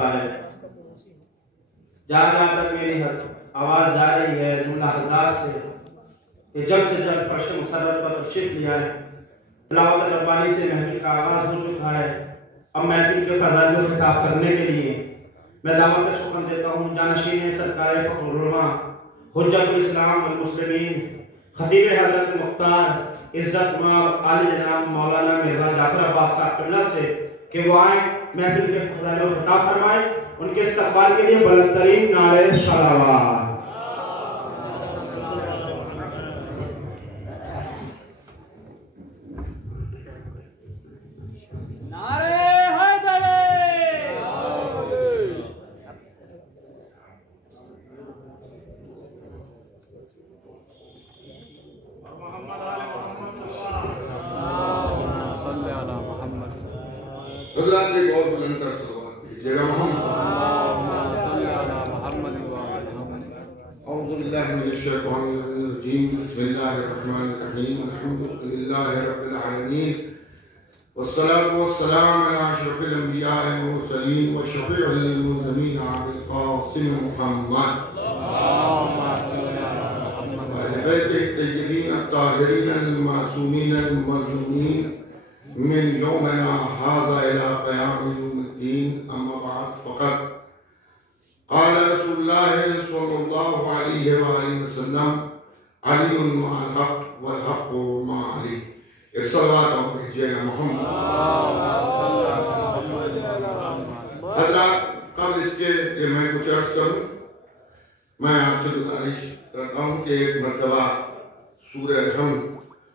چکا ہے. جہاں جہاں تک میری آواز جا رہی ہے جملہ حضرات سے کہ جلد سے جلد فرش مسرت پر تشریف لے آئے. تلاوت ربانی سے محفل کا آغاز ہو چکا ہے. اب محفل کے فضائل کو خطاب کرنے کے لیے میں دعوت کا شکر دیتا ہوں جانشین سرکار فخر العلماء حجت الاسلام والمسلمین خطیب حضرت مختار عزت مآب عالی جناب مولانا مرزا جعفر عباس صاحب قبلہ سے کہ وہ آئیں محفل کے فضائل کو خطاب فرمائیں. ان کے استقبال کے لیے بلند ترین نعرہ صلوات. حضرات ایک اور بلند تر صلوات دیجیے گا. اعوذ باللہ من الشیطان الرجیم. بسم اللہ الرحمن الرحیم. الحمد للہ رب العالمین والصلاة والسلام علی اشرف الانبیاء والمرسلین والشفیع للمذنبین ابی القاسم محمد وآل بیتہ الطیبین الطاہرین المعصومین المرحومین من یومنا ھذا الی قیام یوم الدین. اما بعد فقط قال رسول اللہ صلی اللہ علیہ وآلہ وسلم علی مع الحق والحق مع علی. ایک صلوات آپ بھیجیے گا محمد. حضرات قبل اس کے کہ میں کچھ عرض کروں میں آپ سے گزارش کرتا ہوں کہ ایک مرتبہ سورہ الحمد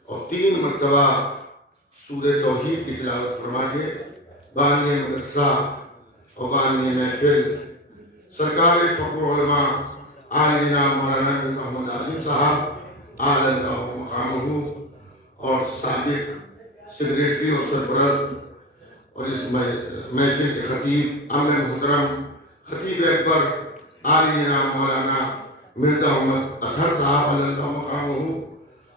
اور 3 مرتبہ سورہ توحید کی تلاوت فرما کے بانی مدرسہ اور بانی محفل سرکار فخر العلماء عالی جناب مولانا محمد عظیم صاحب اعلی اللہ مقامہ اور سابق سیکریٹری اور سرپرست اور اس محفل کے خطیب ام محترم خطیب اکبر عالی جناب مولانا مرزا محمد اطہر صاحب اعلی اللہ مقامہ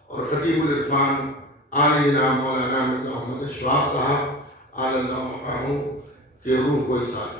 اور خطیب العرفان عالی جناب مولانا مرزا محمد اشفاق صاحب اعلی اللہ مقامہ کے روح کو احساس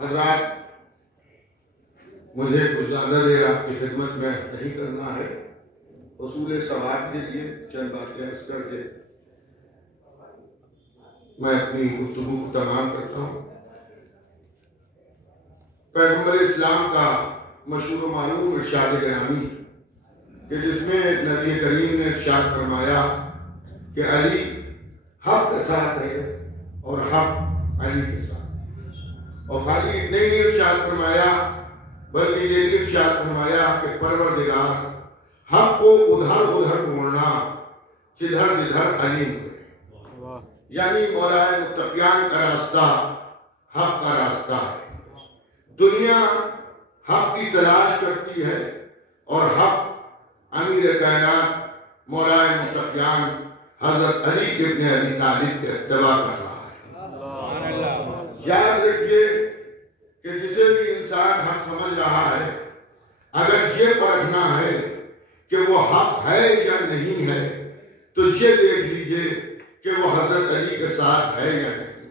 حضرات مجھے کچھ زیادہ دیر آپ کی خدمت میں نہیں کرنا ہے. اصول ثواب کے لیے چند باتیں عرض کر کے میں اپنی گفتگو کو تمام کرتا ہوں. پیغمبر اسلام کا مشہور و معلوم ارشاد گرامی کہ جس میں نبی کریم نے ارشاد فرمایا کہ علی حق کے ساتھ ہے اور حق علی کے ساتھ. اور خالی اتنے ہی ارشاد فرمایا بلکہ یہ بھی ارشاد فرمایا کہ پروردگار حق کو ادھر ادھر موڑنا جدھر جدھر علی ہوئے. یعنی مولا متقیان کا راستہ حق کا راستہ ہے. دنیا حق کی تلاش کرتی ہے اور حق امیر کائنات مولا متقیان حضرت علی ابن ابی طالب کے اتباع کر رہا ہے. یاد رکھیے کہ جسے بھی انسان حق سمجھ رہا ہے اگر یہ پرکھنا ہے کہ وہ حق ہے یا نہیں ہے تو یہ دیکھ لیجئے کہ وہ حضرت علی کے ساتھ ہے یا نہیں.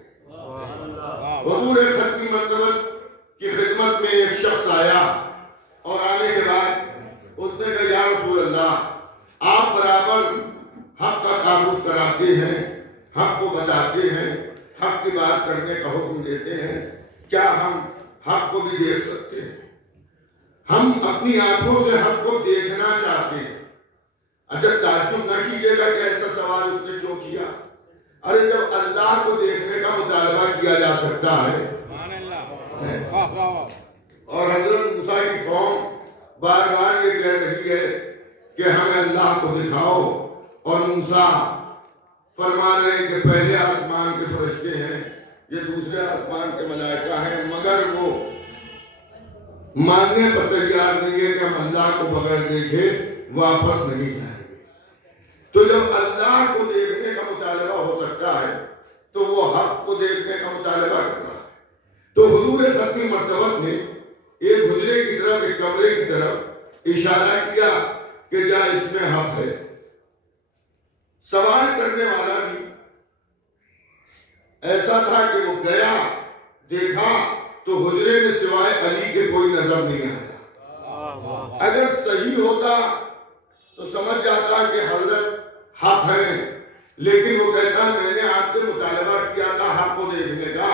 حضور ختمی مرتبہ کی خدمت میں ایک شخص آیا اور آنے کے بعد اس نے کہا یا رسول اللہ آپ برابر حق کا تعارف کراتے ہیں حق کو بتاتے ہیں حق کی بات کرنے کا حکم دیتے ہیں کیا ہم حق کو بھی دیکھ سکتے ہیں؟ ہم اپنی آنکھوں سے حق کو دیکھنا چاہتے ہیں. اچھا تعجب نہ کیجیے گا کہ ایسا سوال اس نے کیوں کیا. ارے جب اللہ کو دیکھنے کا مطالبہ کیا جا سکتا ہے، اور حضرت موسیٰ کی قوم بار بار یہ کہہ رہی ہے کہ ہمیں اللہ کو دکھاؤ، اور موسیٰ فرما رہے ہیں کہ پہلے آسمان کے فرشتے ہیں، یہ دوسرے آسمان کے ملائکہ ہیں، مگر وہ ماننے پر تیار نہیں ہے کہ ہم اللہ کو بغیر دیکھے واپس نہیں جائیں گے۔ تو جب اللہ کو دیکھنے کا مطالبہ ہو سکتا ہے تو وہ حق کو دیکھنے کا مطالبہ کر رہا ہے۔ تو حضور ختمی مرتبت نے ایک حجرے کی طرف، ایک کمرے کی طرف اشارہ کیا کہ جا اس میں حق ہے۔ سوال کرنے والا بھی ایسا تھا کہ وہ گیا، دیکھا تو حجرے میں سوائے علی کے کوئی نظر نہیں آیا۔ اگر صحیح ہوتا تو سمجھ جاتا کہ حضرت حق ہے، لیکن وہ کہتا میں نے آپ سے مطالبہ کیا تھا حق کو دیکھنے کا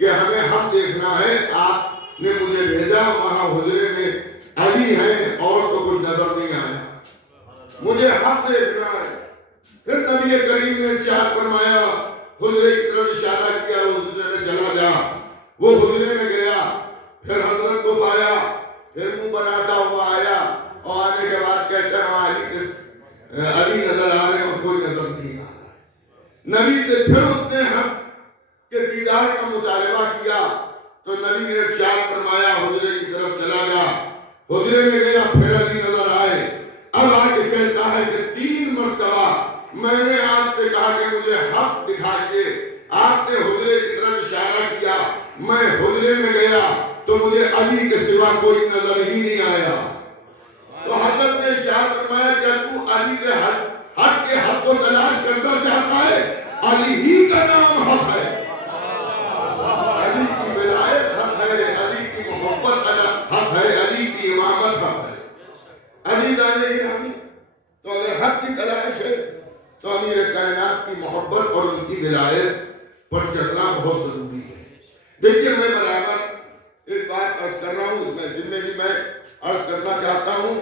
کہ ہمیں حق دیکھنا ہے، آپ نے مجھے بھیجا، وہاں حجرے میں علی ہیں اور تو کچھ نظر نہیں آیا، مجھے حق دیکھنا ہے۔ پھر نبی کریم نے ارشاد فرمایا، حجرے کی طرف اشارہ کیا، حجرے میں چلا جا۔ وہ حجرے میں گیا، پھر حضرت کو پایا، پھر منہ بناتا ہوا آیا، اور آنے کے بعد کہتا ہے وہاں علی نظر آ رہے ہیں اور کوئی نظر نہیں آ رہا۔ نبی سے پھر اس نے حق کے دیدار کا مطالبہ کیا تو نبی نے ارشاد فرمایا حجرے کی طرف چلا جا۔ حجرے میں گیا، پھر علی نظر آئے۔ اب آگے کہتا ہے کہ 3 مرتبہ میں نے آپ سے کہا کہ مجھے حق دکھائیے، آپ نے حجرے کی طرف اشارہ کیا، میں حجرے میں گیا تو مجھے علی کے سوا کوئی نظر ہی نہیں آیا۔ تو حضرت نے ارشاد فرمایا کہ تو علی سے حق کے حق کو تلاش کرنا چاہتا ہے، علی ہی کا نام حق ہے، علی کی ولایت حق ہے، علی کی محبت حق ہے، علی کی امامت حق ہے۔ علی جانے گرامی، تو اگر حق کی تلاش ہے تو امیر کائنات کی محبت اور ان کی ولایت پر چلنا بہت ضروری ہے۔ دیکھیے میں برابر ایک بات عرض کر رہا ہوں، اس میں جن میں بھی میں عرض کرنا چاہتا ہوں،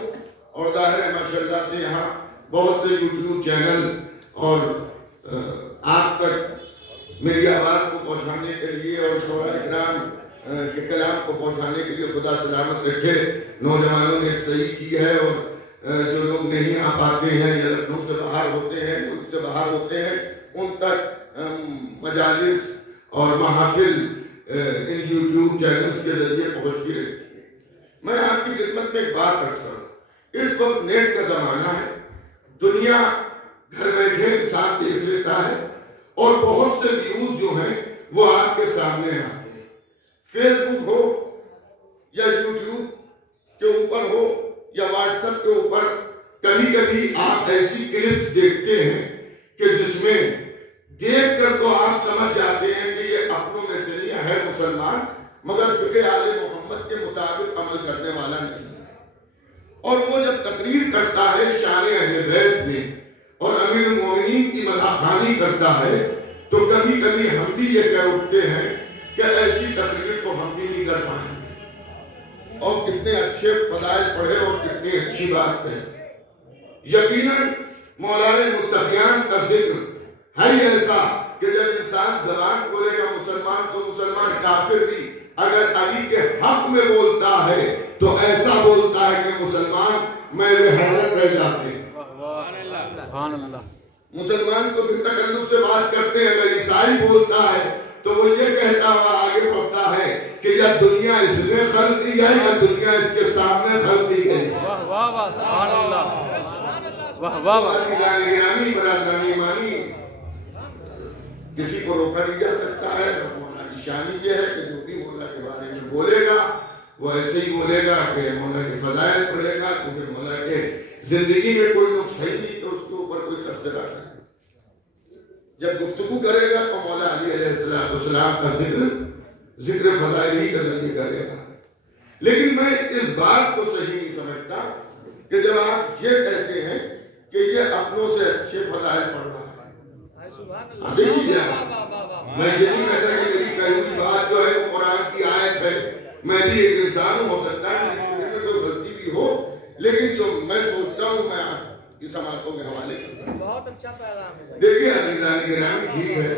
اور ظاہر ہے ماشاءاللہ سے یہاں بہت سے یوٹیوب چینل اور آپ تک میری آواز کو پہنچانے کے لیے اور شعراء اکرام کے کلام کو پہنچانے کے لیے خدا سلامت رکھے نوجوانوں نے صحیح کی ہے، اور جو لوگ نہیں آ پاتے ہیں یا لکھنؤ سے باہر ہوتے ہیں، ملک سے باہر ہوتے ہیں، ان تک مجالس اور محافل ان یوٹیوب چینلز کے ذریعے پہنچتی رہتی ہے۔ میں آپ کی خدمت میں ایک بات عرض کروں، اس وقت نیٹ کا زمانہ ہے، دنیا گھر بیٹھے انسان دیکھ لیتا ہے، اور بہت سے ویوز جو ہیں وہ آپ کے سامنے آتے ہیں، فیس بک ہو یا یوٹیوب کے اوپر ہو یا واٹس ایپ کے اوپر، کبھی کبھی آپ ایسی کلپس دیکھتے ہیں کہ جس میں دیکھ کر تو آپ سمجھ جاتے ہیں کہ یہ اپنوں میں سے نہیں ہے مسلمان، مگر فقہ آل محمد کے مطابق عمل کرنے والا نہیں ہے۔ اور وہ جب تقریر کرتا ہے شان اہل بیت میں اور امیر المومنین کی مدح خوانی کرتا ہے، تو کبھی کبھی ہم بھی یہ کہہ اٹھتے ہیں کہ ایسی تقریر کو ہم بھی نہیں کر پائیں، اور کتنے اچھے فضائل پڑھے اور کتنی اچھی بات ہے۔ یقیناً مولانا متقیان کا ذکر ہے ایسا کہ جب انسان زبان کھولے گا مسلمان تو مسلمان، کافر بھی اگر علی کے حق میں بولتا ہے تو ایسا بولتا ہے کہ مسلمان میں حیرت رہ جاتے ہیں۔ مسلمان تو پھر تکلف سے بات کرتے ہیں، اگر عیسائی بولتا ہے تو وہ یہ کہتا ہوا آگے بڑھتا ہے کہ یا دنیا اس نے خلق دی ہے یا دنیا اس کے سامنے خلق دی گئی۔ کسی کو روکا نہیں جا سکتا ہے، مولا کی شان یہ ہے کہ جو بھی مولا کے بارے میں بولے گا وہ ایسے ہی بولے گا کہ مولا کے فضائل پڑھے گا، کیونکہ مولا کے زندگی میں کوئی نقص ہے نہیں تو اس کے اوپر کوئی تبصرہ نہیں۔ جب گفتگو کرے گا تو مولا علی علیہ السلام کا ذکر فضائل ہی کا ذریعہ کرے گا۔ لیکن میں اس بات کو صحیح نہیں سمجھتا کہ جب آپ یہ کہتے ہیں کہ یہ اپنوں سے اچھے فضائل پڑھ رہا ہے، دیکھیے میں یہ نہیں کہتا کہ میری کہی ہوئی بات جو ہے وہ قرآن کی آیت ہے، میں بھی ایک انسان ہو سکتا ہے، میری میں کوئی غلطی بھی ہو، لیکن جو میں سوچتا ہوں میں کی سماعتوں کے حوالے کرتا ہوں۔ بہت اچھا پیغام ہے۔ دیکھیے عزیزان گرامی، ٹھیک ہے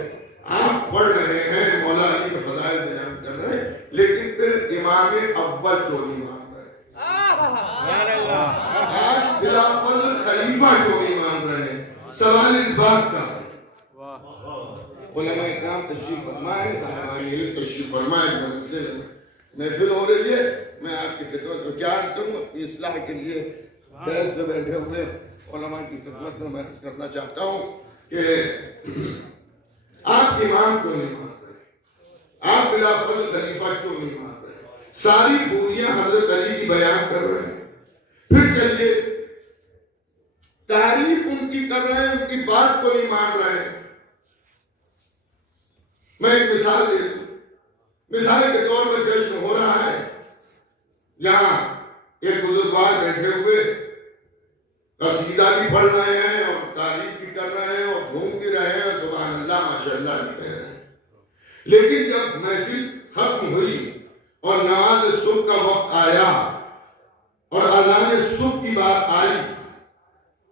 آپ پڑھ رہے ہیں، مولا علی کے فضائل بیان کر رہے ہیں، لیکن پھر امام اول کیوں نہیں مان رہے؟ آج بلا فضل خلیفہ کیوں نہیں مان رہے ہیں؟ سوال اس بات کا ہے۔ علماء اکرام تشریف فرمائے، صاحبان علم تشریف فرمائے، محفل ہو رہی ہے، میں آپ کی خدمت میں کیا عرض کروں؟ اپنی اصلاح کے لیے دہلیز پہ بیٹھے ہوئے علماء کی خدمت میں عرض کرنا چاہتا ہوں کہ آپ امام کیوں نہیں مان رہے؟ آپ بلا فضل خلیفہ کیوں نہیں مان رہے؟ ساری خوبیاں حضرت علی کی بیان کر رہے ہیں، پھر چلیے تعریف ان کی کر رہے ہیں، ان کی بات کو نہیں مان رہے ہیں۔ میں ایک مثال دے دوں، مثال کے طور پر جشن ہو رہا ہے، یہاں ایک بزرگوار بیٹھے ہوئے قصیدہ بھی پڑھ رہے ہیں اور تعریف بھی کر رہے ہیں اور گھوم بھی رہے ہیں، سبحان اللہ ماشاءاللہ بھی کہہ رہے ہیں، لیکن جب محفل ختم ہوئی اور نماز صبح کا وقت آیا اور اذان صبح کی بات آئی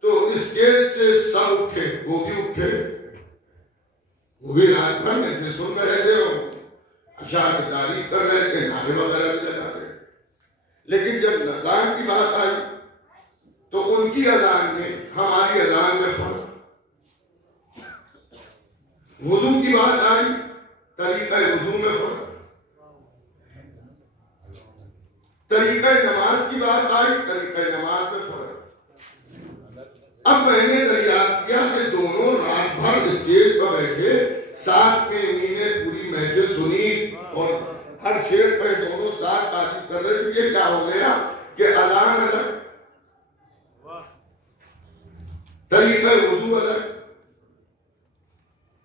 تو اسٹیج سے سب اٹھے، وہ بھی اٹھے، وہ بھی رات بھر میں سن رہے تھے اور اشعار کی تعریف کر رہے تھے، نعرے وغیرہ بھی لگا رہے تھے، لیکن جب اذان کی بات آئی تو ان کی اذان میں ہماری اذان میں فرق، وضو کی بات آئی طریقہ وضو میں فرق، طریقہ نماز کی بات آئی طریقہ نماز میں فرق۔ اب میں نے دریافت کیا کہ دونوں رات بھر اسٹیج پر بیٹھے، ساتھ میں انہیں نے پوری محفل سنی اور ہر شعر پہ دونوں ساتھ تعریف کر رہے تھے، یہ کیا ہو گیا کہ اذان الگ، طریقہ وضو الگ،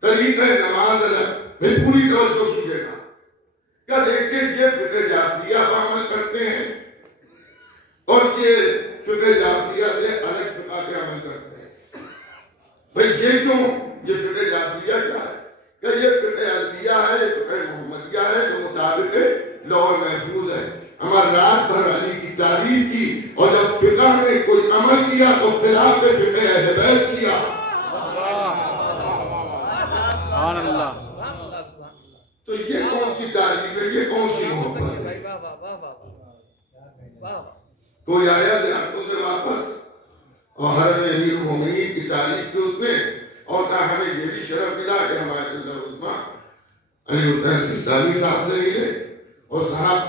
طریقہ نماز الگ، پھر پوری توجہ کیجیے گا کیا دیکھیں یہ فقہ جعفریہ پر عمل کرتے ہیں اور یہ فقہ جعفریہ سے الگ فقہ پہ عمل کرتے ہیں۔ بھئی یہ کیوں؟ یہ فقہ جعفریہ کیا ہے؟ کہ یہ فقہ عربیہ ہے، یہ فقہ محمدیہ ہے جو مطابق لوح محفوظ ہے۔ ہمارا رات بھر علی کی تعریف کی اور جب فقہ میں کوئی عمل کیا تو خلاف فقہ اہل بیت کیا۔ سبحان اللہ۔ تو یہ کون سی تعریف ہے، یہ کون سی محبت ہے؟ کوئی آیا دیہاتوں سے واپس اور حضرت امیر المومنین کی تعریف کی اس نے اور کہا ہمیں یہ بھی شرف ملا کہ ہمارے عظمہ علی الدین سستانی صاحب سے ملے اور صاحب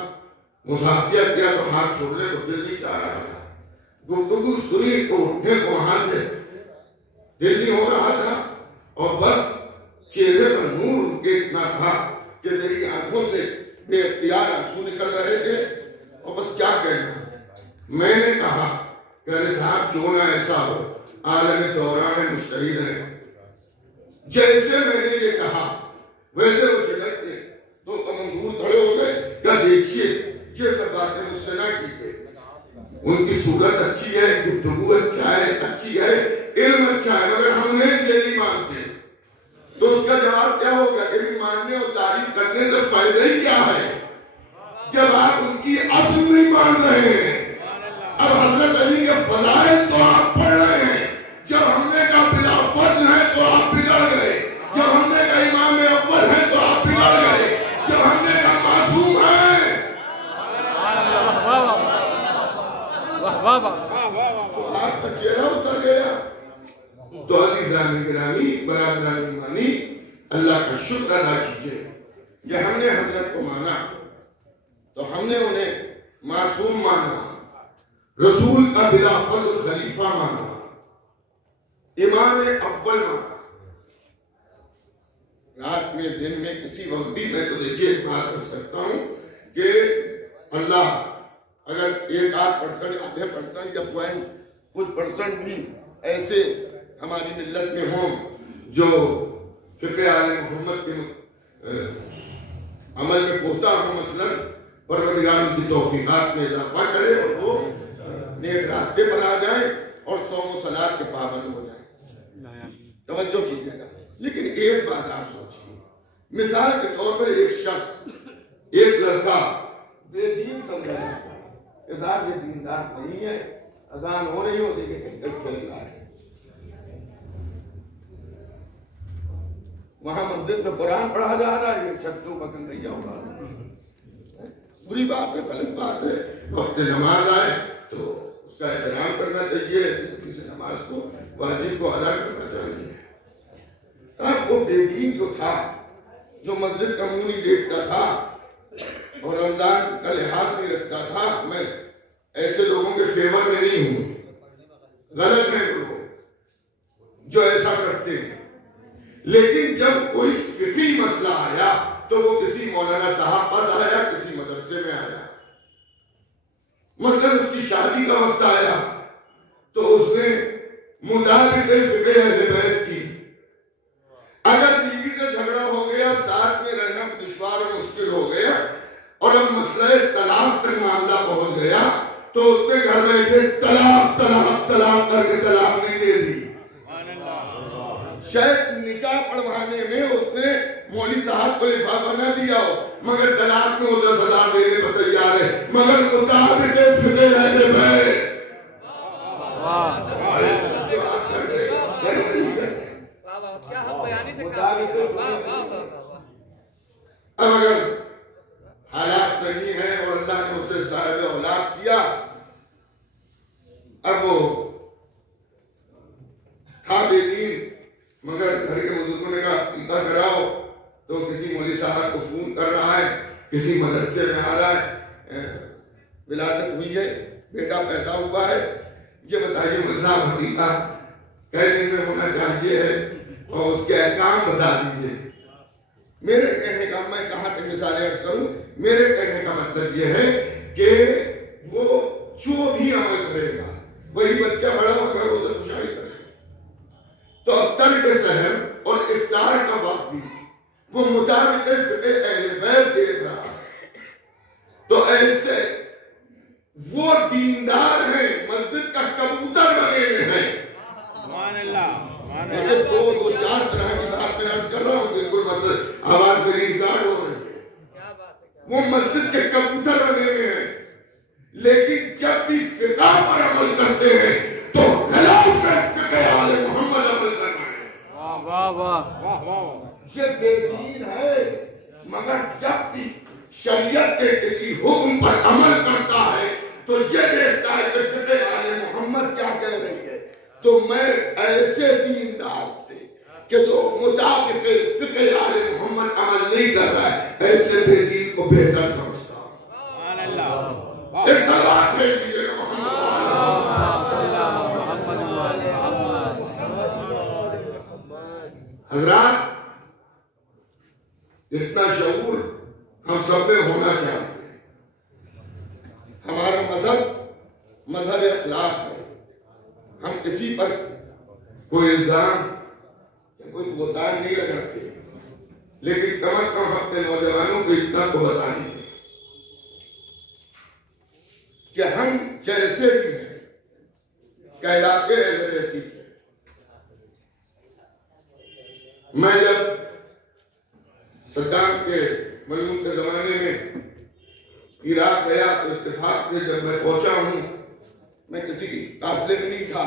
مصافحت کیا تو ہاتھ چھوڑنے کو دل نہیں چاہ رہا تھا، گفتگو سنی تو اٹھنے کو وہاں سے دل نہیں ہو رہا تھا اور بس چہرے پر نور ان کے اتنا تھا کہ میری آنکھوں سے بے اختیار آنسو نکل رہے تھے اور بس کیا کہنا۔ میں نے کہا کہ ارے صاحب جو نہ ایسا ہو، عالم دوران مجتہد ہے، جیسے میں نے یہ کہا ویسے وہ جھلک کے تو منظور کھڑے ہو گئے، کیا دیکھیے یہ سب باتیں مجھ سے نہ کیجیے، ان کی صورت اچھی ہے، گفتگو اچھا ہے، اچھی ہے، علم اچھا ہے، مگر ہم نے یہ نہیں مانتے۔ تو اس کا جواب کیا ہوگا؟ علم ماننے اور تعریف کرنے کا فائدہ ہی کیا ہے جب آپ ان کی اصل نہیں مان رہے ہیں؟ اب حضرت علی کے فضائل تو آپ پڑھ رہے ہیں، جب ہم نے کہا بلا فضل ہے تو آپ بگڑ گئے، جب ہم نے کہا امام اول ہے تو آپ بگڑ گئے، جب ہم نے کہا معصوم ہے تو آپ کا چہرہ اتر گیا۔ تو عزیزان گرامی، برادران ایمانی، اللہ کا شکر ادا کیجئے کہ ہم نے حضرت کو مانا تو ہم نے انہیں معصوم مانا، رسول کا بلا فضل خلیفہ مانا، امام اول مانا۔ رات میں دن میں کسی وقت بھی میں تو دیکھیے ایک بات کر سکتا ہوں کہ اللہ اگر 1-8% آدھے پرسنٹ یا پوائنٹ کچھ پرسنٹ بھی ایسے ہماری ملت میں ہوں جو فقہ آل محمد کے عمل میں پہنچتا ہوں، مثلا پروردگار ان کی توفیقات میں اضافہ کرے اور وہ نیک راستے پر آ جائیں اور صوم و صلاۃ کے پابند ہو جائیں، توجہ کیجیے گا۔ لیکن ایک بات آپ سوچیے، مثال کے طور پر ایک شخص، ایک لڑکا بے دین سمجھا جاتا ہے کہ صاحب یہ دیندار نہیں ہے، اذان ہو رہی ہوتی کہ کہیں کھیل رہا ہے، مسجد میں قرآن پڑھا جا رہا ہے، یہ چھت کے اوپر گندگیاں اڑا رہا ہے، بری بات ہے، غلط بات ہے۔ وقت نماز آئے تو اس کا احترام کرنا چاہیے، کسی نماز کو واجب کو ادا کرنا چاہیے۔ صاحب وہ بے دین جو تھا، جو مسجد کمیونی دیکھتا تھا اور رمضان کا لحاظ نہیں رکھتا تھا، میں ایسے لوگوں کے فیور میں نہیں ہوں، غلط ہیں لوگ جو ایسا کرتے ہیں، لیکن جب کوئی فقہی مسئلہ آیا تو وہ کسی مولانا صاحب پاس آیا، کسی مدرسے میں آیا، مثلا اس کی شادی کا وقت آیا تو اس نے مطابق فقہ اہل بیت کی۔ اگر بیوی سے جھگڑا ہو گیا، ساتھ میں رہنا دشوار اور مشکل ہو گیا اور اب مسئلہ طلاق تک معاملہ پہنچ گیا تو اس نے گھر بیٹھے طلاق طلاق طلاق کر کے طلاق نہیں دے دی۔ شاید نکاح پڑھوانے میں اس نے مولوی صاحب کو لفافہ نہ دیا ہو، مگر طلاق میں وہ 10,000 دینے پر تیار ہے، مگر مطابق فقہ اہل بیت۔ اب اگر حالات صحیح ہیں اور اللہ نے اسے صاحب اولاد کیا، اب وہ تھا بے دین، مگر گھر کے بزرگوں نے کہا عقیقہ کراؤ، تو کسی مولوی صاحب کو فون کر رہا ہے، کسی مدرسے میں آ رہا ہے، ولادت ہوئی ہے، بیٹا پیدا ہوا ہے، یہ بتائیے مولوی صاحب عقیقہ کئی دن میں ہونا چاہیے ہے اور اس کے احکام بتا دیجیے۔ میرے کہنے کا، میں کہاں تک مثالیں عرض کروں، میرے کہنے کا مطلب یہ ہے کہ وہ جو بھی عمل کرے گا وہی بچہ بڑا ہو کر ادھر خوشحالی کرے گا۔ تو اب ترک سحر اور افطار کا وقت بھی وہ مطابق فقہ اہل بیت دیکھ رہا ہے، تو ایسے وہ دیندار ہیں، مسجد کا کبوتر بنے ہوئے ہیں۔ دو چار طرح کی بات میں عرض کر رہا ہوں، بالکل مطلب آواز میری ریکارڈ ہو رہی ہے، وہ مسجد کے کبوتر بنے ہوئے ہیں، لیکن جب بھی فقہ پر عمل کرتے ہیں تو خلاف فقہ آل محمد عمل کر رہے ہیں۔ واہ واہ واہ، یہ بے دین ہے، مگر جب بھی شریعت کے کسی حکم پر عمل کرتا ہے تو یہ دیکھتا ہے کہ فقہ آل محمد کیا کہہ رہی ہے۔ تو میں ایسے دیندار سے کہ جو مطابق فقہ آل محمد عمل نہیں کر رہا ہے، ایسے بے دین کو بہتر سمجھتا ہوں۔ ایک صلوات بھیج دیجیے حضرات، اتنا شعور ہم سب میں ہونا چاہتے ہیں۔ ہمارا مذہب اخلاق ہے، ہم کسی پر کوئی الزام یا کوئی بہتان نہیں لگاتے، لیکن کم از کم اپنے نوجوانوں کو اتنا تو بتا ہی دیں کہ ہم جیسے بھی ہیں کہلاتے اہل بیت ہیں۔ میں جب صدام کے ملموم کے زمانے میں عراق گیا تو اتفاق سے جب میں پہنچا ہوں، میں کسی قافلے میں نہیں تھا،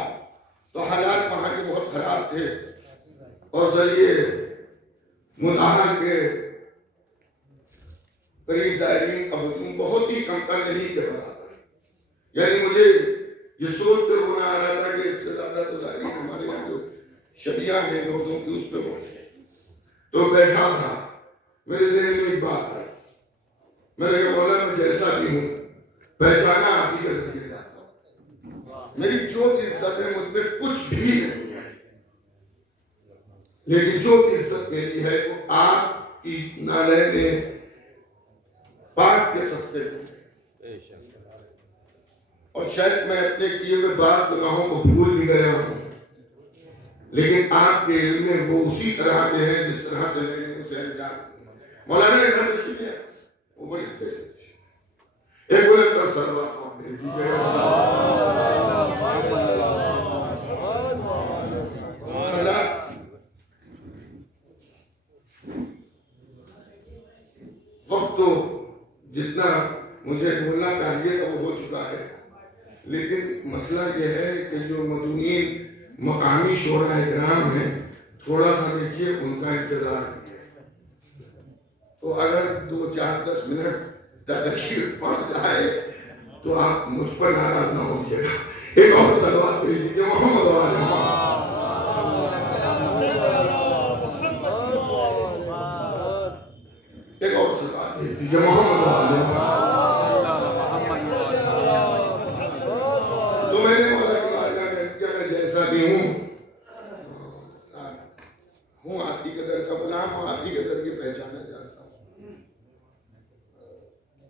تو حالات وہاں کے بہت خراب تھے اور ذریعے مظاہر کے قریب زائرین کا حجم بہت ہی کم تر نہیں کے برابر، یعنی مجھے یہ سوچ کر رونا آ رہا تھا کہ اس سے زیادہ تو زائرین ہمارے یہاں جو شبیہ ہیں روزوں کی اس پہ ہوتے ہیں۔ تو بیٹھا تھا، میرے ذہن میں ایک بات ہے، میں نے کہا مولا میں جیسا بھی ہوں پہچانا آپ ہی کے ذریعے جاتا ہوں، میری جو عزت ہے مجھ میں کچھ بھی نہیں ہے، لیکن جو عزت میری ہے وہ آپ کی نالین پاک کے صدقے میں، اور شاید میں اپنے کیے ہوئے بعض گناہوں کو بھول بھی گیا ہوں، لیکن آپ کے علم میں وہ اسی طرح کے ہیں جس طرح سے میں نے اسے انجام دیا۔ مولانا نے گھر تشریف لیا، وہ بڑی ایک بلند پر سلوات آپ بھیج دیجیے گا۔ وقت تو جتنا مجھے بولنا چاہیے تھا وہ ہو چکا ہے، لیکن مسئلہ یہ ہے کہ جو مدعوین مقامی شورا اکرام ہیں، تھوڑا سا دیکھیے ان کا انتظار کیجیے۔ تو اگر 2-4-10 منٹ تاخیر پڑ جائے تو آپ مجھ پر ناراض نہ ہوئیے گا. ایک اور صلوات بھیج دیجیے محمد و آل محمد. ایک اور صلوات بھیج دیجیے محمد و آل محمد. تو میں نے مولا کی بارگاہ میں کیا میں جیسا بھی ہوں آپ کی قدر کا غلام ہوں, آپ کی قدر کی پہچانا جاتا ہوں.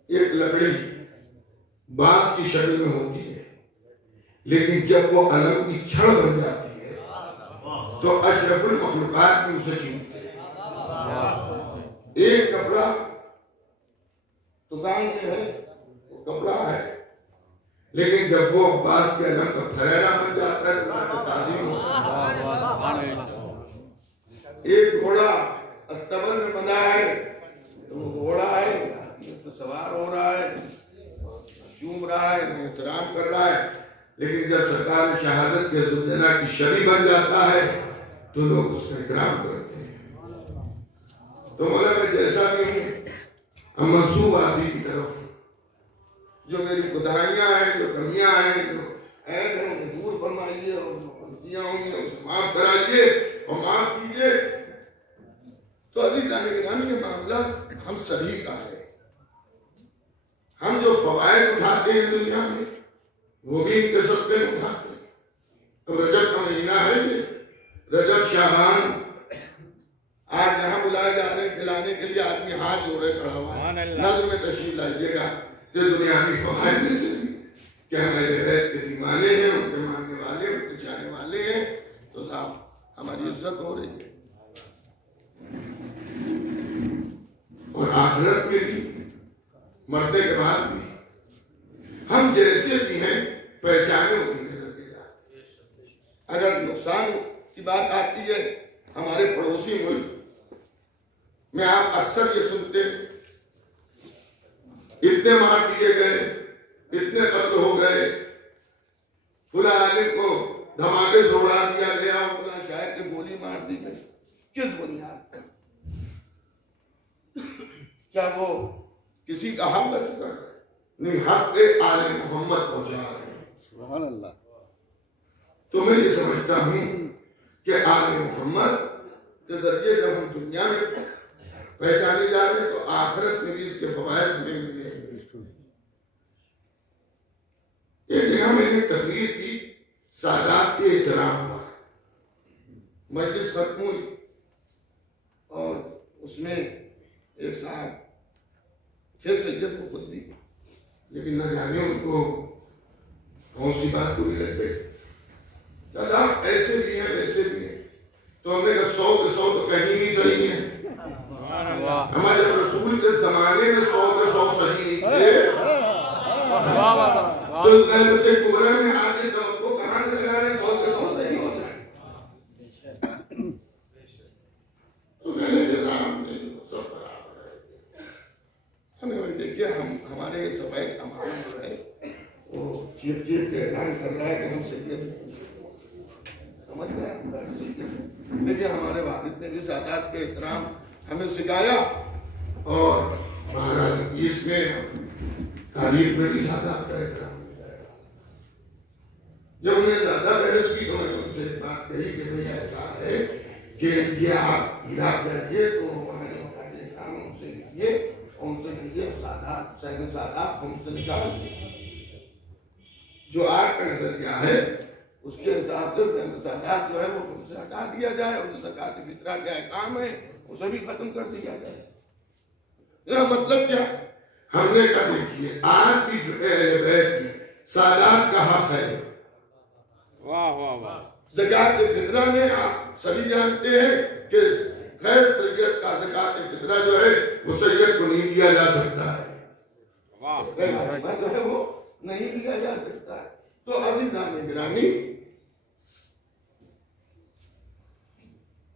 ایک لکڑی بانس کی شکل میں ہوتی ہے, لیکن جب وہ علم کی چھڑ بن جاتی ہے تو اشرف المخلوقات بھی اسے چومتے ہیں. ایک کپڑا دکان میں ہے, وہ کپڑا ہے, لیکن جب وہ عباس کے علم کا پھریرا بن جاتا ہے تو اس کی تعظیم ہوتی ہے. ایک گھوڑا استبل میں بندھا ہے تو وہ گھوڑا ہے, اس پر سوار ہو رہا ہے, چوم رہا ہے, احترام کر رہا ہے, لیکن جب سرکار شہادت کے زلجنا کی شبی بن جاتا ہے تو لوگ اس کا اکرام کرتے ہیں. تو مولا میں جیسا بھی ہوں, ہم منسوب آپ ہی کی طرف, جو میری خدائیاں ہیں, جو کمیاں ہیں, جو عیب ہیں انہیں دور فرمائیے, اور جو غلطیاں ہوں گی اسے معاف کرائیے اور معاف کیجیے. تو عزیزان گرامی یہ معاملہ ہم سبھی کا ہے. ہم جو فوائد اٹھاتے ہیں دنیا میں وہ بھی ان کے صدقے اٹھاتے ہیں. اب رجب کا مہینہ ہے, رجب شعبان, آج یہاں بلائے جا رہے ہیں کھلانے کے لیے, آدمی ہاتھ جوڑے کھڑا ہوا ہے. نظر میں تشریف لائیے گا کہ دنیاوی فوائد میں سے بھی کہ ہمارے بیت کے دیوانے ہیں, ان کے ماننے والے, ان کے چاہنے والے ہیں, تو صاحب ہماری عزت ہو رہی ہے. اور آخرت میں بھی, مرنے کے بعد بھی ہم جیسے بھی ہیں پہچانے ہوئی نظر کے جاتے. اگر نقصان کی بات آتی ہے ہمارے پڑوسی ملک میں, آپ اکثر یہ سنتے ہیں اتنے مار دیے گئے, اتنے قتل ہو گئے, فلاں عالم کو دھماکے سے اڑا دیا گیا, اور فلاں شاعر کی گولی مار دی گئی. کس بنیاد پر؟ کیا وہ کسی کا حق بچ کر رہے؟ نہیں, حق آل محمد پہنچا رہے ہیں. سبحان اللہ. تو میں یہ سمجھتا ہوں کہ آل محمد کے ذریعے جب ہم دنیا میں پہچانے جا رہے ہیں تو آخرت میں بھی اس کے فوائد ہمیں ملے. ایک جگہ میں نے تقریر کی سادات کے احترام پر, مجلس ختم ہوئی اور اس میں ایک صاحب پھر سید کو خود دی, لیکن نہ جانے ان کو کون سی بات پوری لگ گئی. دادا ایسے بھی ہیں ویسے بھی ہیں, تو ہم نے کہا 100 کے 100 تو کہیں نہیں صحیح ہیں. ہمارے رسول کے زمانے میں 100 کے 100 صحیح تھے, تو غیبت کبریٰ میں آگے تو کہاں لگا رہے 100 کے 100 صحیح ہو جائے. تو میں نے کہا ہم نے سب برابر ہے. ہمیں دیکھیے ہمارے یہ صفائی امام جو ہے وہ چیف کے اعلان کر رہا ہے کہ ہم سید سمجھ رہے ہیں. دیکھیے ہمارے والد نے بھی سادات کے احترام ہمیں سکھایا, اور بہرحال اس میں تاریخ میں بھی سادات کا احترام ہو جائے گا. جب انہیں زیادہ بحث کی تو میں نے ان سے ایک بات کہی کہ بھئی ایسا ہے کہ یہ آپ عراق جائیے تو وہاں کے مقامی احترام ان سے لکھیے, اور ان سے کہیے سادات سہن سادات ہم سے نکال دیے. جو آپ کا نظریہ ہے اس کے حساب سے سہن سادات جو ہے وہ ان سے ہٹا دیا جائے, اور جو زکوٰۃ فطرہ کا احکام ہے اسے بھی ختم کر دیا جائے. مطلب کیا؟ ہم نے کہا دیکھیے آج بھی اہل بیت میں سادات کا حق ہے. واہ واہ واہ. زکوٰۃ فطرہ میں آپ سبھی جانتے ہیں کہ غیر سید کا زکوٰۃ فطرہ جو ہے وہ سید کو نہیں دیا جا سکتا ہے, جو ہے وہ نہیں دیا جا سکتا ہے. تو عزیزان گرامی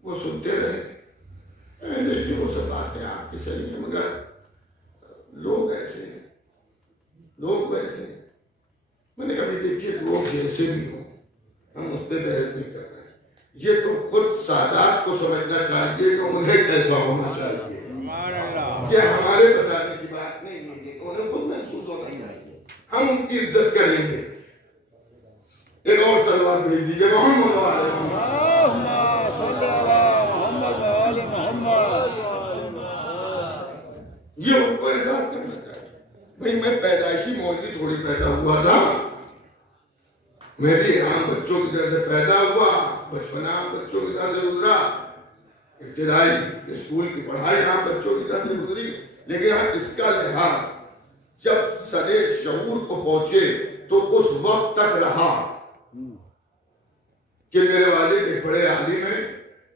وہ سنتے رہے, دیکھیے وہ سب باتیں آپ کی صحیح ہیں, مگر لوگ ایسے ہیں, لوگ ویسے ہیں. میں نے کہا دیکھیے لوگ جیسے بھی ہوں ہم اس پہ بحث نہیں کر رہے ہیں. یہ تو خود سادات کو سمجھنا چاہیے کہ انہیں کیسا ہونا چاہیے. یہ ہمارے بتانے کی بات نہیں ہے، یہ انہیں خود محسوس ہونا چاہیے، ہم ان کی عزت کریں گے۔ ایک اور صلوات بھیج دیجیے محمد وعلی محمد صلی اللہ محمد وعلی محمد۔ یہ ان کو احساس کرنا چاہیے۔ بھئی میں پیدائشی مولوی تھوڑی پیدا ہوا تھا، میں بھی عام بچوں کی طرح سے پیدا ہوا، بچپنا عام بچوں کی طرح سے گزرا، ابتدائی اسکول کی پڑھائی عام بچوں کی طرح سے گزری، لیکن اس کا لحاظ جب سرے شعور کو پہنچے تو اس وقت تک رہا کہ میرے والد ایک بڑے عالم ہیں،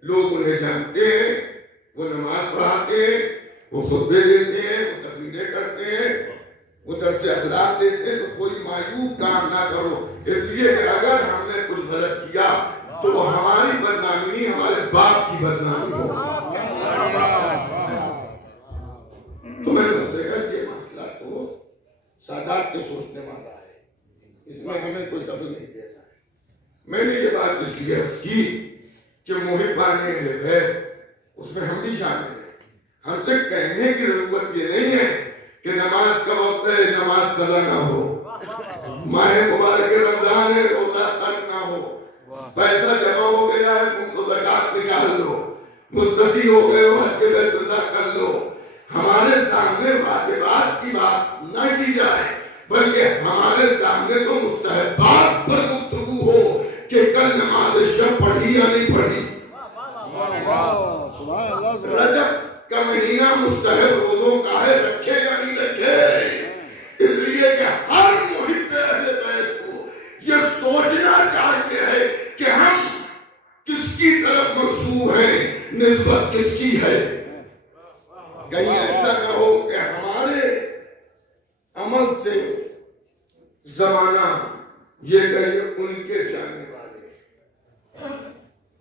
لوگ انہیں جانتے ہیں، وہ نماز پڑھاتے ہیں، وہ خطبے دیتے ہیں، وہ تقریریں کرتے ہیں، وہ درس اخلاق دیتے ہیں، تو کوئی معیوب کام نہ کرو، اس لیے کہ اگر ہم نے کچھ غلط کیا تو وہ ہماری بدنامی نہیں، ہمارے باپ کی بدنامی ہو۔ تو میں نے دیکھا کہ یہ مسئلہ تو سادات کے سوچنے والا ہے، اس میں ہمیں کوئی دخل نہیں دینا ہے۔ میں نے یہ بات اس لیے عرض کی کہ محبان اہل بیت اس میں ہم بھی شامل ہیں، ہم تک کہنے کی ضرورت یہ نہیں ہے کہ نماز کا وقت ہے نماز قضا نہ ہو، ماہ مبارک رمضان ہے روزہ ترک نہ ہو، پیسہ جمع ہو گیا ہے تم تو زکات نکال لو، مستطیع ہو گئے ہو حج بیت اللہ کر لو۔ ہمارے سامنے واجبات کی بات نہ کی جائے بلکہ ہمارے سامنے تو مستحبات پر گفتگو ہو کہ کل نماز شب پڑھی یا نہیں پڑھی۔ رجب کا مہینہ مستحب روزوں کا ہے، رکھے یا نہیں رکھے، اس لیے کہ ہر محب اہل بیت کو یہ سوچنا چاہیے ہے کہ ہم کس کی طرف منسوب ہیں، نسبت کس کی ہے۔ کہیں ایسا نہ ہو کہ ہمارے عمل سے زمانہ یہ کہے ان کے جانے والے۔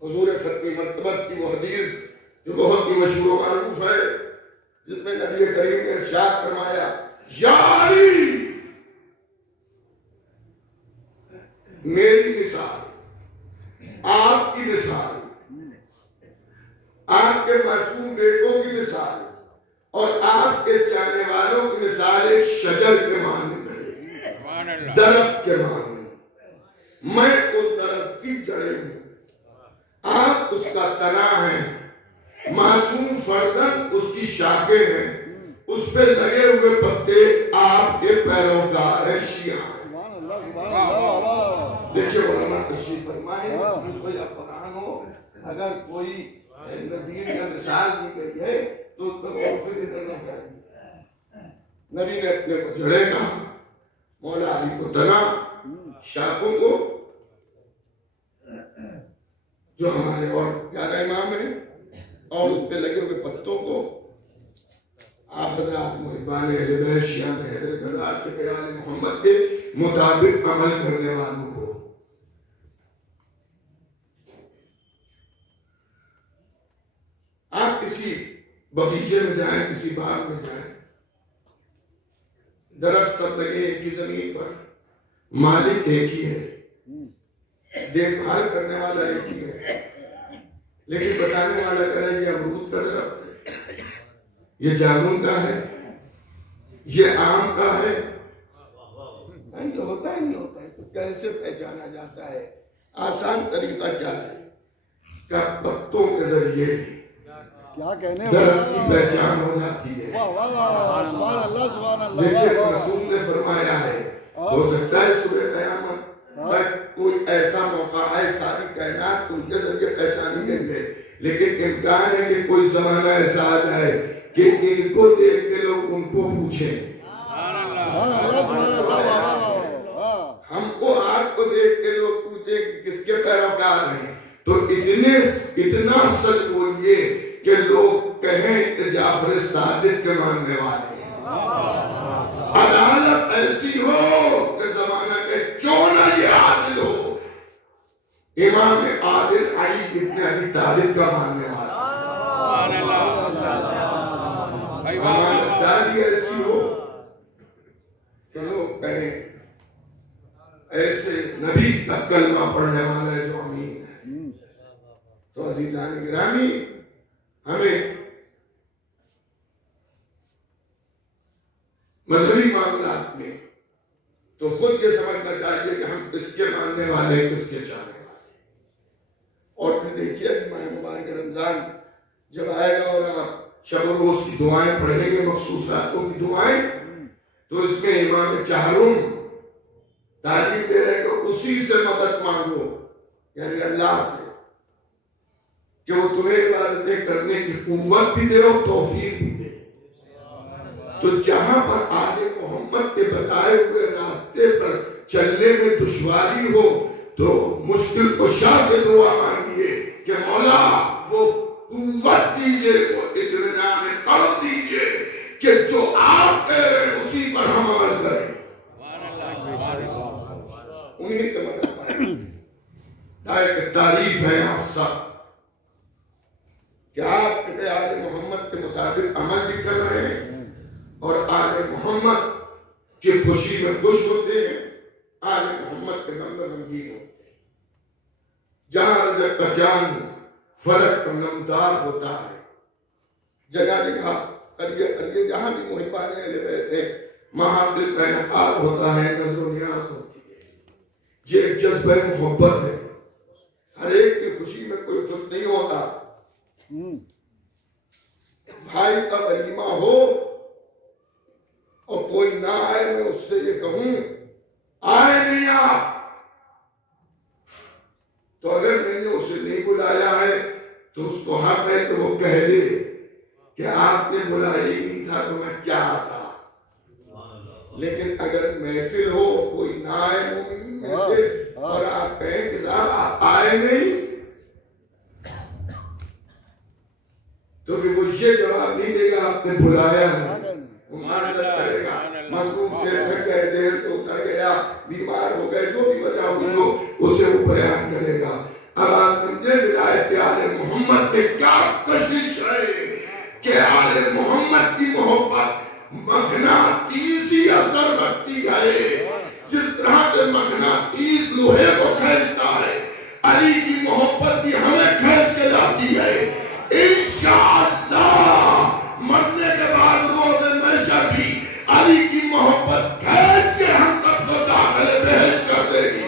حضور ختم مرتبت کی وہ حدیث جو بہت ہی مشہور و معروف ہے، جس میں نبی کریم نے ارشاد فرمایا یا علی میری مثال، آپ کی مثال، آپ کے معصوم بیٹوں کی مثال اور آپ کے چاہنے والوں کی مثال ایک شجر کے مانند ہے، درخت کے مانند۔ میں اس درخت کی جڑیں ہوں، آپ اس کا تنا ہیں، معصوم فردن اس کی شاخیں ہیں، اس پہ لگے ہوئے پتے آپ کے پیروکار ہیں، شیعہ ہیں۔ دیکھیں علماء تشریف فرمائیں، کوئی قرآن ہو، اگر کوئی نظیر یا مثال دی گئی ہے تو اس پر غور فکر کرنا چاہیے۔ نبی نے اپنے کو جڑے کہا، مولا علی کو تنا، شاخوں کو، جو ہمارے اور 11 امام ہیں، اور اس پہ لگے ہوئے پتوں کو آپ حضرات محبان اہل بیت شیعہ حیدر کردار سے خیال محمد کے مطابق عمل کرنے والوں کو۔ آپ کسی بغیچے میں جائیں، کسی باغ میں جائیں، درخت سب لگے ایک ہی زمین پر، مالک ایک ہی ہے، دیکھ بھال کرنے والا ایک ہی ہے، لیکن بتانے والا کہہ رہا ہے یہ امرود کا درخت ہے، یہ جامن کا ہے، یہ آم کا ہے۔ نہیں ہوتا ہی نہیں ہوتا ہے، تو کیسے پہچانا جاتا ہے؟ آسان طریقہ کیا ہے کہ پتوں کے ذریعے درخت کی پہچان ہو جاتی ہے۔ لیکن معصوم نے فرمایا ہے ہو سکتا ہے صبح قیامت تک کوئی ایسا موقع آئے ساری کائنات کو ان کے ذریعے پہچانی گئی ہے، لیکن امکان ہے کہ کوئی زمانہ ایسا آ جائے کہ ان کو دیکھ کے لوگ ان کو پوچھیں۔ ہم کو آپ کو دیکھ کے لوگ پوچھیں کہ کس کے پیروکار ہیں، تو اتنا سچ بولیے کہ لوگ کہیں کہ جعفر صادق کے ماننے والے ہیں۔ عدالت ایسی ہو کہ زمانہ کے کیوں نہ یہ عادل ہو، امام عادل علی ابن ابی طالب کا ماننے والا، امانتداری ایسی ہو کہ لوگ کہیں ایسے نبی کا کلمہ پڑھنے والا ہے جو امین ہے۔ تو عزیزان گرامی، ہمیں مذہبی معاملات میں تو خود یہ سمجھنا چاہیے کہ ہم کس کے ماننے والے ہیں، کس کے چاہنے والے ہیں۔ اور پھر دیکھیے ماہ مبارک رمضان جب آئے گا اور آپ شب و روز کی دعائیں پڑھیں گے، مخصوص راتوں کی دعائیں، تو اس میں امام چہارم تعلیم دے رہے کہ اسی سے مدد مانگو، یعنی اللہ سے، کہ وہ تمہیں عبادتیں کرنے کی قوت بھی دے اور توفیق بھی دے۔ تو جہاں پر آل محمد کے بتائے ہوئے راستے پر چلنے میں دشواری ہو تو مشکل کشا سے دعا مانگیے کہ مولا وہ قوت دیجئے، وہ اطمینان قلب دیجئے کہ جو آپ کہہ رہے ہیں اسی پر ہم عمل کریں، انہیں کے مدد پائیں۔ ایک تعریف ہے آپ سب کہ آپ کے آل محمد کے مطابق عمل بھی کر رہے ہیں اور آل محمد کی خوشی میں خوش ہوتے ہیں، آل محمد کے غم میں غمگین ہوتے ہیں۔ جہاں رجب کا چاند فلک پر نمدار ہوتا ہے، جگہ جگہ قریے قریے جہاں بھی محبان اہل بیت ہیں، وہاں دل کا انعقاد ہوتا ہے، نظر و نیاز ہوتی ہے۔ یہ ایک جذبہ محبت ہے، ہر ایک کی خوشی میں کوئی دکھ نہیں ہوتا۔ بھائی کا ولیمہ ہو اور کوئی نہ آئے، میں اس سے یہ کہوں آئے نہیں آپ، تو اگر میں نے اسے نہیں بلایا ہے تو اس کو حق ہے کہ وہ کہہ دے کہ آپ نے بلایا ہی نہیں تھا تو میں کیا آتا۔ لیکن اگر محفل ہو کوئی نہ آئے مومنین میں سے اور آپ کہیں کہ صاحب آپ آئے نہیں، تو بھی وہ یہ جواب نہیں دے گا آپ نے بلایا ہے، وہ معذرت کرے گا، مظلوم دیر تک گئے، دیر تو اتر گیا، بیمار ہو گئے، جو بھی وجہ ہوئی ہو اسے وہ بیان کرے گا۔ اب آپ سمجھے ولایت آل محمد میں کیا کشش ہے کہ آل محمد کی محبت مغناطیسی اثر رکھتی ہے، جس طرح سے مغناطیس لوہے کو کھینچتا ہے، علی کی محبت بھی ہمیں کھینچ کے لاتی ہے۔ انشاءاللہ مرنے کے بعد روز محشر بھی علی کی محبت کھینچ کے ہم سب کو داخل بہشت کر دے گی۔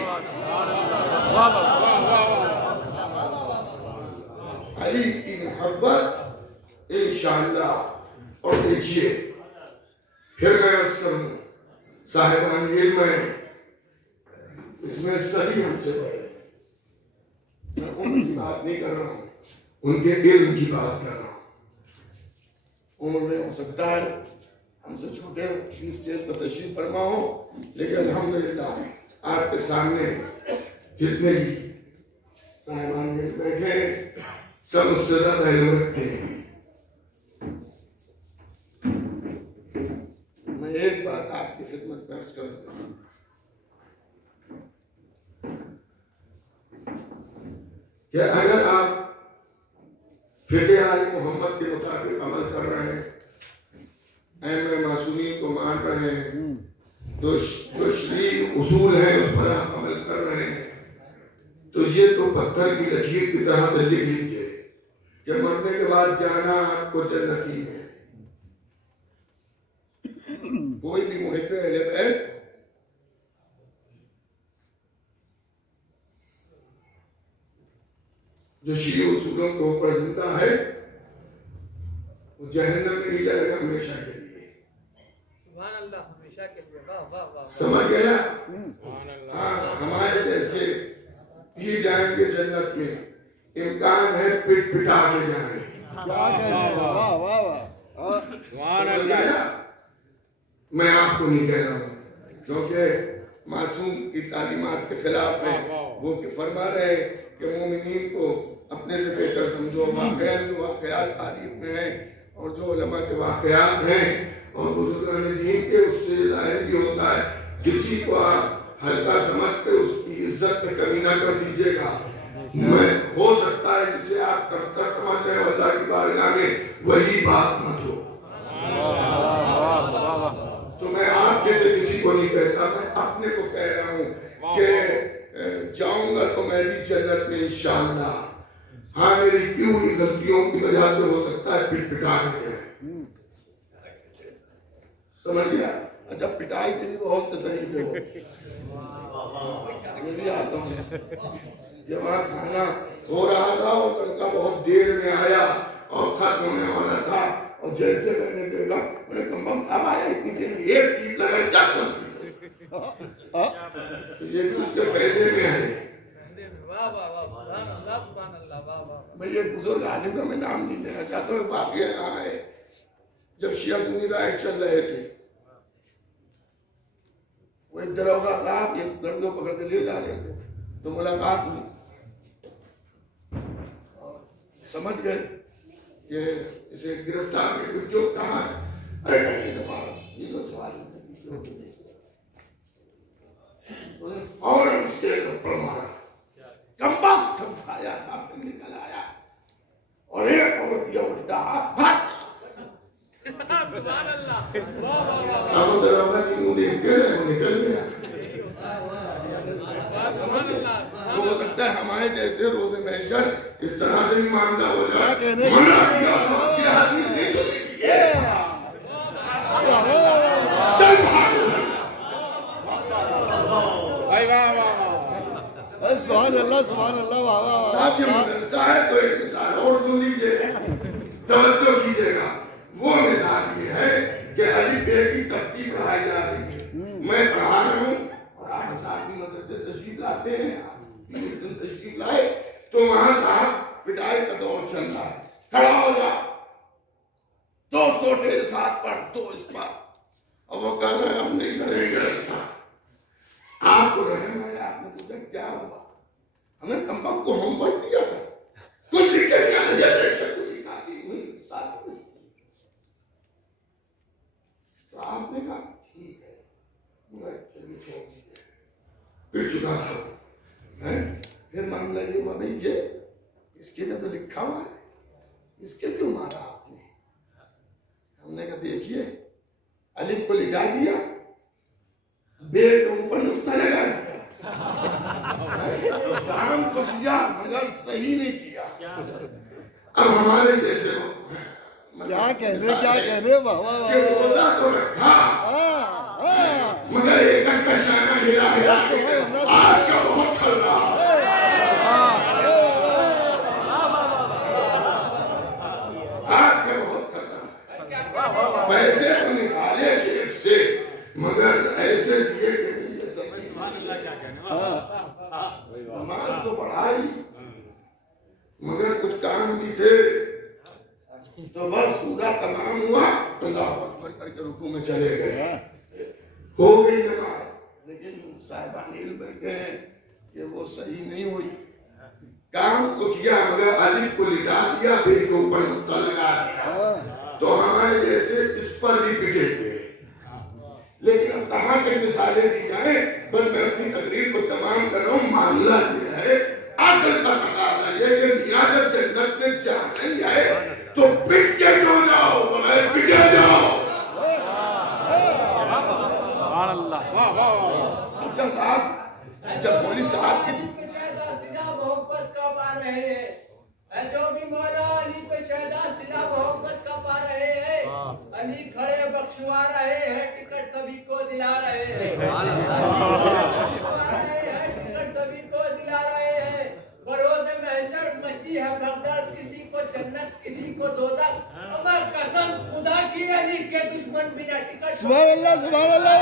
علی کی محبت انشاءاللہ۔ اور دیکھیے پھر میں عرض کروں، صاحبان علم ہے، اس میں سبھی ہم سے بڑھے، میں عمر کی بات نہیں کر رہا ہوں، ان کے علم کی بات کر رہا ہوں۔ عمر میں ہو سکتا ہے ہم سے چھوٹے اس اسٹیج پر تشریف فرما ہو، لیکن الحمدللہ آپ کے سامنے جتنے بھی صاحبان علم بیٹھے ہیں سب اس سے زیادہ علم رکھتے ہیں۔ میں ایک بات آپ کی خدمت میں عرض کر دوں، کہ اگر آپ فقہ آل محمد کے مطابق عمل کر رہے ہیں، ائمہ معصومین کو مان رہے ہیں، جو شرعی اصول ہیں اس پر آپ عمل کر رہے ہیں، تو یہ تو پتھر کی لکیر کی طرح سے لکھ لیجیے کہ مرنے کے بعد جانا آپ کو جنتی ہے۔ کوئی بھی محب اہل بیت جو شرعی اصولوں کے اوپر زندہ ہے وہ جہنم میں نہیں جائے گا ہمیشہ کے لیے۔ سمجھ گیا؟ ہمارے جیسے بھی جائیں گے جنت میں، امکان ہے پٹ پٹا کے جائیں۔ میں آپ کو نہیں کہہ رہا ہوں کیونکہ معصوم کی تعلیمات کے خلاف ہے، وہ کہ فرما رہے کہ مومنین کو اپنے سے بہتر سمجھو، واقعات جو واقعات تاریخ میں ہیں اور جو علماء کے واقعات ہیں اور بزرگان دین کے، اس سے ظاہر بھی ہوتا ہے کسی کو آپ ہلکا سمجھ کے اس کی عزت میں کمی نہ کر دیجیے گا۔ میں ہو سکتا ہے جسے آپ کمتر سمجھ رہے ہیں اللہ کی بارگاہ میں وہی بات مت ہو، تو میں آپ میں سے کسی کو نہیں کہتا، میں اپنے کو کہہ رہا ہوں کہ جاؤں گا تو میں بھی جنت میں انشاءاللہ۔ ہاں میری کی ہوئی غلطیوں کی وجہ سے ہو سکتا ہے پٹ پٹا کے جائے، سمجھ گیا؟ اچھا پٹائی کے بھی بہت طریقے ہو میری آتا ہوں جب وہاں کھانا ہو رہا تھا اور لڑکا بہت دیر میں آیا اور ختم ہونے والا تھا اور جیسے میں نے دیکھا میں نے کہا اب آیا اتنی دیر میں ایک ٹیپ لگا کیا یہ بھی اس کے فائدے میں ہے. میں یہ بزرگ عالم کا میں نام نہیں لینا چاہتا ہوں. واقعہ یہاں ہے جب شیعہ سنی رائٹ چل رہے تھے وہ ایک دروگہ صاحب یہ لڑکوں پکڑ کے لے جا رہے تھے تو ملاقات ہوئی اور سمجھ گئے کہ اسے گرفتار کے کچھ جو کہاں ہے ارے کہنے دوبارہ یہ تو سوال فوراً اس کے تھپڑ مارا کمبخت سمجھایا تھا پھر نکل آیا اور ایک اور دیا الٹا ہاتھ بھاگ سبحان اللہ اب دروگہ کی منہ دیکھ کے رہے وہ نکل گیا. تو ہو سکتا ہے ہمارے جیسے روز محشر اس طرح سے بھی معاملہ ہو جائے منع کیا تھا یہ حدیث نہیں سنی تھی چل بھاگ سبحان اللہ سبحان اللہ. صاحب یہ مدرسہ ہے تو ایک مثال اور سن لیجئے توجہ کیجئے گا. وہ مثال یہ ہے کہ علی بے کی ترتیب پڑھائی جا رہی ہے میں پڑھا رہا ہوں اور آپ حضرات بھی مدرسے تشریف لاتے ہیں اس دن تشریف لائے تو وہاں صاحب پٹائی کا دور چل رہا ہے کھڑا ہو جا 200 ٹیل ساتھ پڑھ 2 اس پر اور وہ کہہ رہے ہیں ہم نہیں کریں گے ایسا. آپ کو رحم ہے آپ نے پوچھا کیا ہوا ہم نے کمبخت کو ہوم ورک دیا تھا کچھ لکھ کے کیا نہیں دیکھ سکتے تو آپ نے کہا ٹھیک ہے چلیے چھوڑ دیجیے پھر چکا تھا پھر معاملہ یہ ہوا بھائی یہ اس کے لیے تو لکھا ہوا ہے اس کے کیوں مارا آپ نے. ہم نے کہا دیکھیے الف کو لٹا دیا بے کے اوپر نقطہ لگا دیا کام کو دیا مگر صحیح نہیں کیا. اب ہمارے جیسے کیا کہنے بابا کہ روزہ تو رکھا مگر ایک کا شانہ ہلا ہلا آج کا بہت کھل رہا آج کا بہت کھل رہا پیسے تو نکالے جیب سے مگر ایسے دیے کہ نہیں یہ سب نماز تو پڑھائی مگر کچھ کام بھی تھے تو بس سورہ تمام ہوا اللہ اکبر کر کے رکوع میں چلے گئے ہو گئی نماز لیکن صاحبان علم بیٹھے ہیں کہ وہ صحیح نہیں ہوئی. کام تو کیا مگر الف کو لٹا دیا بے کے اوپر نقطہ لگا دیا تو ہمارے جیسے اس پر بھی پٹے گئے. لیکن اب کہاں کے مثالیں دی جائیں بس میں اپنی تقریر کو تمام کر رہا ہوں. معاملہ یہ ہے اصل کا تقاضا یہ کہ میاں جب جنت میں جانے جائے تو پٹ کے کیوں جاؤ بغیر پٹے جاؤ. سبحان اللہ واہ واہ واہ. اچھا صاحب جب پولیس صاحب کی محبت کا پا رہے ہیں جو بھی مولا علی پہ شہدا سلا محبت کا پا رہے ہیں علی کھڑے بخشوا رہے ہیں ٹکٹ سبھی کو دلا رہے ہیں ٹکٹ سبھی کو دلا رہے ہیں. بروز محشر مچی ہے بغداد کسی کو جنت کسی کو دوزخ اما قسم خدا کی علی کے دشمن بنا ٹکٹ سبحان اللہ سبحان اللہ.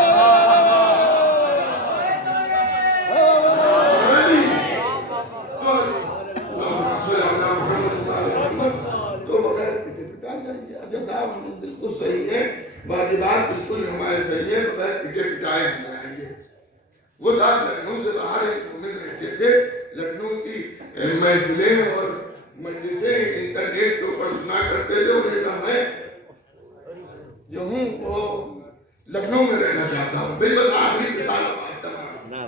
تو بغیر پٹے پٹا جائیے. اچھا صاحب ہم بالکل صحیح ہے واجبات بالکل ہمارے صحیح ہے بغیر پٹے پٹائے ہم جائیں گے. وہ صاحب لکھنؤ سے باہر ایک مومن رہتے تھے. لکھنؤ کی محفلیں اور مجلسیں انٹرنیٹ کے اوپر سنا کرتے تھے. انہیں کہا میں جو ہوں وہ لکھنؤ میں رہنا چاہتا ہوں. بالکل آخری مثال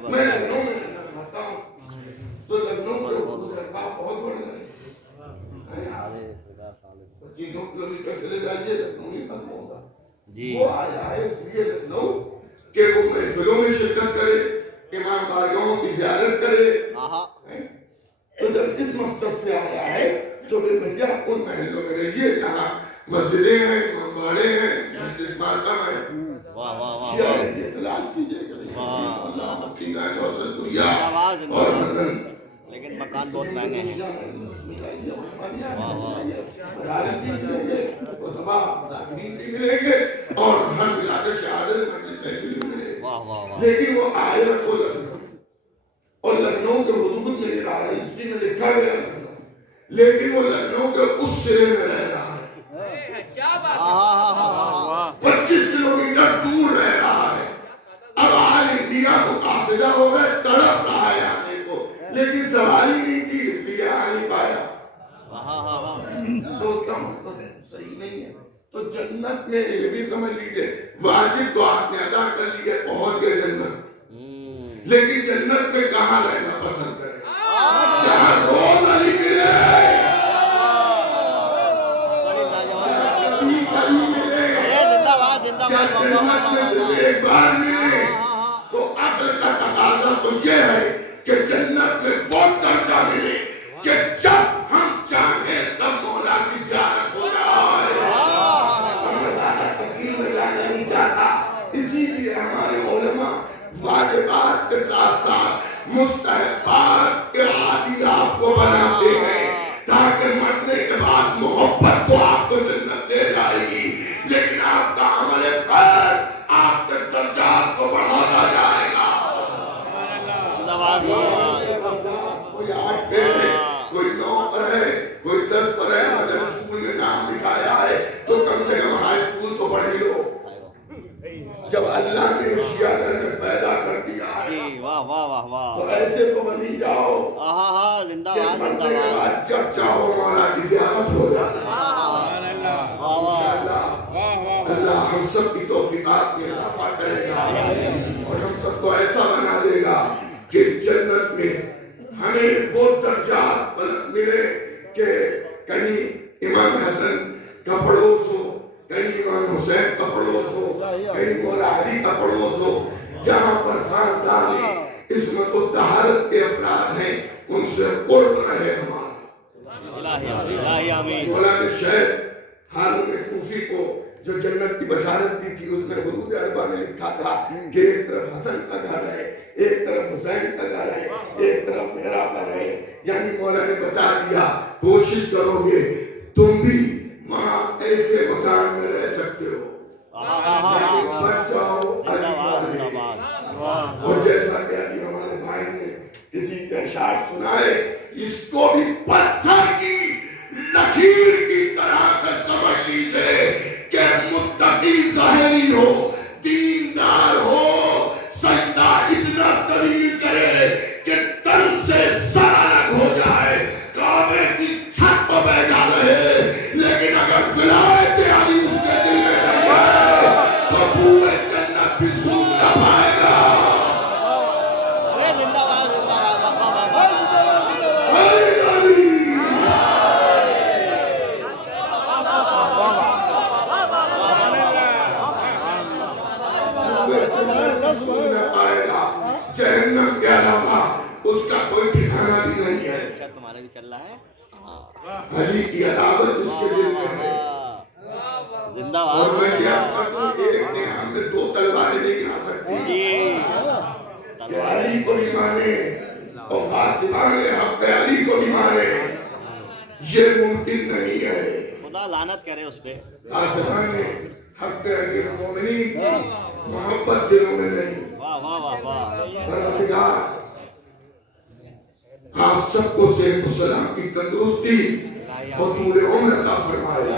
میں لکھنؤ میں رہنا چاہتا ہوں. تو لکھنؤ کے سرکار بہت بڑھ گئے 25 کلومیٹر چلے جائیے لکھنؤ نہیں ختم ہوگا. وہ آیا ہے اس لیے لکھنؤ کہ وہ محفلوں میں شرکت کرے امام بارگاہوں کی زیارت کرے. تو جب اس مقصد سے آیا ہے تو بھیا ان محلوں میں رہیے جہاں مسجدیں ہیں امام باڑے ہیں مجلس ماتم ہے. اخلاص کیجیے اللہ اپنی گائے اور مدن لیکن مکان بہت مہنگے ہیں. ملیں گے اور ہر ملاد شہادت لیکن وہ آیت کو لکھنؤ اور لکھنؤ کے حدود میں رہا ہے، ہسٹری میں لکھا گیا لیکن وہ لکھنؤ کے اس سرے میں رہ رہا ہے، 25 کلومیٹر دور رہ رہا ہے. اب آج انڈیا کو قاصدہ ہو گئے، تڑپ رہا ہے آنے کو، لیکن سوال ہی نہیں تھی اس لیے آ نہیں پایا. تو اس کا مطلب صحیح نہیں ہے. تو جنت میں یہ بھی سمجھ لیجیے واجب تو آپ نے ادا کر لیے، پہنچ گئے جنت، لیکن جنت میں کہاں رہنا پسند کریں؟ جہاں روز علی ملے، کبھی ملے، کیا جنت میں صرف ایک بار ملے؟ تو عقل کا تقاضا تو یہ ہے کہ جنت میں وہ درجہ ملے کہ جب ہم چاہیں تب مولا کی زیارت ہو جائے. ہم زیادہ تفصیل میں جانا نہیں چاہتا، اسی لیے ہمارے علماء واجبات کے ساتھ ساتھ مستحبات کے عادی آپ کو بناتے ہیں تاکہ مرنے کے بعد محبت تو آپ کو جنت لے جائے گی، لیکن آپ کا عمل خیر آپ کے درجات کو بڑھاتا جائے گا. کوئی 8 پہ ہے، کوئی 9 پر ہے، کوئی 10 پر ہے، اگر اسکول میں نام لکھایا ہے تو کم سے کم ہائی اسکول تو پڑھ لو. جب اللہ نے شیعہ گھر میں پیدا کر دیا ہے تو ایسے تو بنی جاؤ کہ مرنے کے بعد جب چاہو مولا کی زیارت ہو جائے. اللہ ہم سب کی توفیقات میں اضافہ کرے گا اور ہم سب کو ایسا بنا دے گا کہ جنت میں ہمیں وہ درجات ملے کہ کہیں امام حسن کا پڑوس ہو، کہیں امام حسین کا پڑوس ہو، کہیں مولا علی کا پڑوس ہو، جہاں پر خاندانی عصمت و طہارت کے افراد ہیں ان سے قرب رہے ہمارا. مولانا شیخ ہارون کوفی کو جو جنت کی بشارت دی تھی اس میں حدود اربع میں لکھا تھا کہ ایک طرف حسن کا گھر ہے، ایک طرف حسین کا گھر ہے، ایک طرف میرا گھر ہے. یعنی مولا نے بتا دیا کوشش کرو گے تم بھی وہاں ایسے مکان میں رہ سکتے ہو، لیکن بچ جاؤ علی والے. اور جیسا کہ ابھی ہمارے بھائی نے کسی کے اشعار سنائے، اس کو بھی پتھر کی لکیر کی طرح سے سمجھ لیجئے کہ متقی ظاہری ہو، دیندار ہو، سجدہ اتنا طویل کرے کہ تن سے سر الگ ہو جائے، کعبے کی چھت پر بیٹھا رہے، لیکن اگر ولایت علی اس کے دل میں نہیں ہے تو پورے جنت بھی سوکھ نہ پائے گا. جہنم کے علاوہ اس کا کوئی ٹھکانہ بھی نہیں ہے. تمہارا بھی چل رہا ہے، علی کی عداوت اس کے دل میں ہے. اور میں کیا کرتا ہوں، ایک نے ہم میں 2 تلواریں نہیں آ سکتی. کہ علی کو بھی مانے اور فاسقان حق علی کو بھی مانے، یہ ممکن نہیں ہے. خدا لعنت کرے اس پہ. فاسقان حق امیر المومنین کی محبت دلوں میں نہیں. پروردگار آپ سب کو صحت و سلام کی تندرستی اور طول عمر عطا فرمائے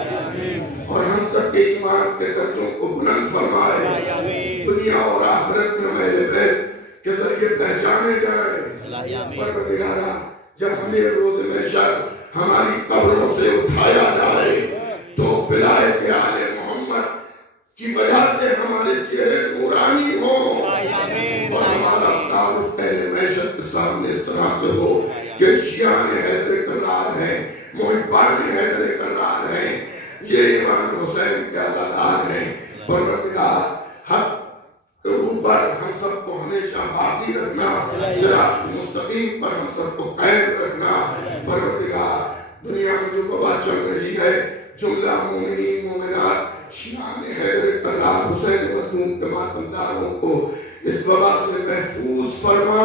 اور ہم سب کے ایمان کے درجوں کو بلند فرمائے. دنیا اور آخرت میں میرے بیت کے ذریعے پہچانے جائیں. پروردگارا جب ہمیں روز محشر ہماری قبروں سے اٹھایا جائے تو ولایت آل محمد کی وجہ سے ہمارے چہرے نورانی ہوں اور ہمارا تعارف اہل محشر کے سامنے اس طرح سے ہو کہ شیعان حیدر کرار ہیں، محبان حیدر کرار ہیں، یہ امام حسین کے عزادار ہیں. پروردگار حق کے اوپر ہم سب کو ہمیشہ باقی رکھنا، صراط مستقیم پر ہم سب کو قائم رکھنا. پروردگار دنیا میں جو وبا چل رہی ہے، جملہ مومنین مومنات شیعان حیدر کرار حسین مظلوم کے ماتمداروں کو اس وبا سے محفوظ فرما،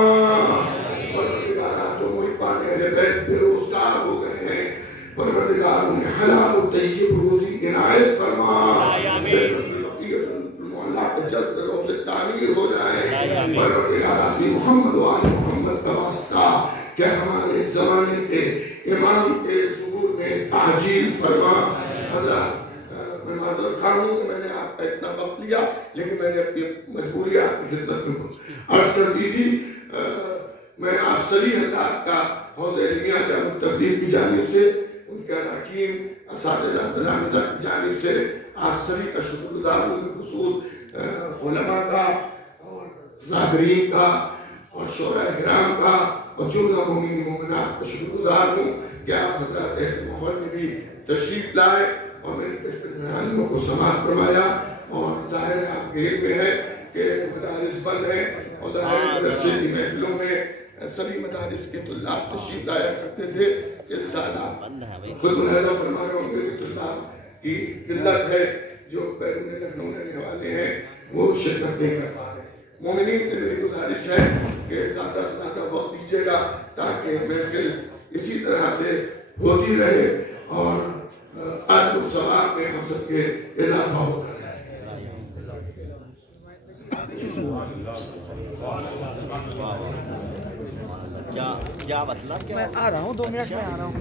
پروردگارہ جو محبان اہل بیت بے روزگار ہو گئے ہیں پروردگار انہیں حلال و طیب روزی عنایت فرما، جنت البقیع المعلا کے جذب روز تعمیر ہو جائے پروردگارہ دی محمد و آل محمد کا واسطہ کہ ہمارے زمانے کے امام کے ظہور میں تعجیل فرما۔ حضرات میں معذرت خواہ ہوں کہ میں نے آپ کا اتنا وقت لیا، لیکن میں نے اپنی مجبوری آپ کی خدمت میں عرض کر دی تھی۔ میں آسری حضرات کا حوض علمیہ جامع التبلیغ کی جانب سے، ان کے اراکین اساتذہ تلامذہ کی جانب سے آسری کا شکر گزار ہوں، خصوص علماء کا اور ذاکرین کا اور شعراء کرام کا اور جملہ مومنین مومنات کا شکر گزار ہوں کہ آپ حضرات ایسے ماحول میں بھی تشریف لائے اور میری تشریفوں کو سماعت فرمایا۔ اور ظاہر ہے آپ کے علم میں ہے کہ مدارس بند ہیں اور ظاہر مدرسے کی محفلوں میں سبھی مدارس کے طلاب تشریف لایا کرتے تھے۔ اس سال آپ خود ملاحظہ فرما رہے ہوں گے کہ طلاب کی قلت ہے، جو بیرون لکھنؤ رہنے والے ہیں وہ شرکت نہیں کر پا رہے۔ مومنین سے میری گزارش ہے کہ زیادہ سے زیادہ وقت دیجیے گا تاکہ محفل اسی طرح سے ہوتی رہے اور اجر و ثواب میں ہم سب کے اضافہ ہوتا رہے۔ کیا مطلب؟ میں آ رہا ہوں 2 منٹ میں آ رہا ہوں۔